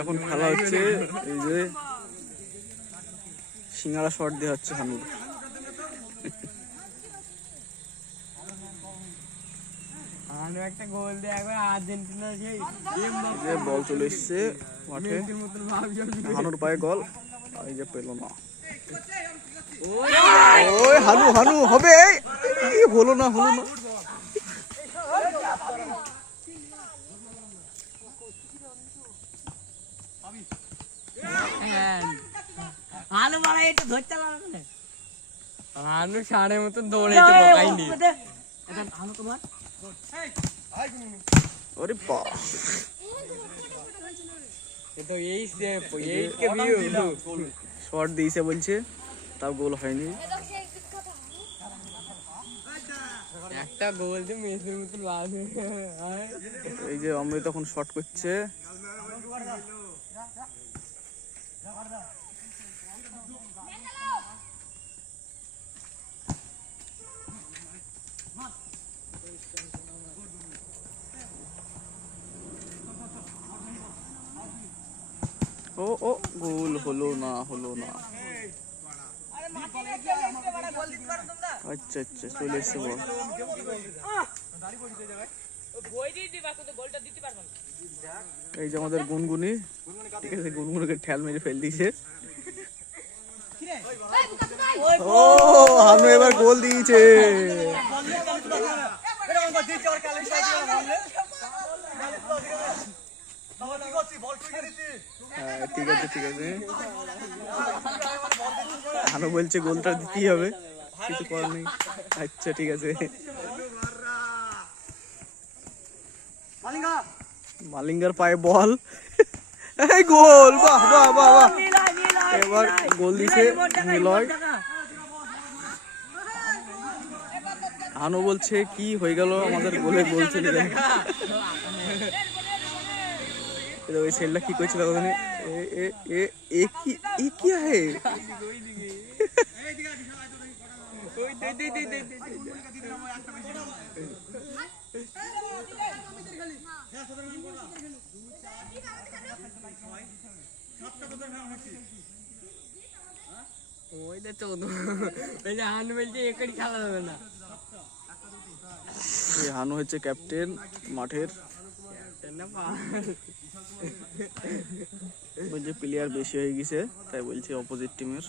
এখন খেলা হচ্ছে এই যে সিঙ্গারা শট দেওয়া হচ্ছে হানুর একটা গোল দিয়ে একবার আর্জেন্টিনা সেই যে বল চলে এসছে মাঠে। হানুর পায়ে গল। এই যে পেল না। ওই! হানু হানু হবে? হলো না হলো না। আলু মারা একটু ধরতে লাগবে আনু সাড়ে পাইনি আলু তোমার ওরে বাপ। তো এই সে এই কে ভিউ শট দিয়েছে বলছে তাও গোল হয়নি। একটা গোল মেসির মতন ভাবছি এই যে অমৃত এখন শট করছে। ও ও গোল হলো না হলো না। আচ্ছা আচ্ছা চলে এসছে বল। এই যে আমাদের গুনগুনি, ঠিক আছে, গুনগুনিকে ঠেল মেরে ফেল দিয়েছে। ও হানু এবার গোল দিয়েছে। হ্যাঁ, ঠিক আছে ঠিক আছে। হানু বলছে গোলটা দিতেই হবে। কিছু করার নেই। আচ্ছা ঠিক আছে। মালিঙ্গার পায়ে বল। এই গোল বাহ বাহ বাহ বাহ। এবার গোল দিছে নিলয়। আনো বলছে কি হয়ে গেল? আমাদের গোলে গোল চলে গেল ওই ছেলেটা কি করছিল ওখানে এ এ এ এ কি এ কি হে ওইটা ওই যে হান বলছে একটি খেলা যাবে না। এই হানু হচ্ছে ক্যাপ্টেন মাঠের। বলছে প্লেয়ার বেশি হয়ে গেছে তাই বলছে অপোজিট টিমের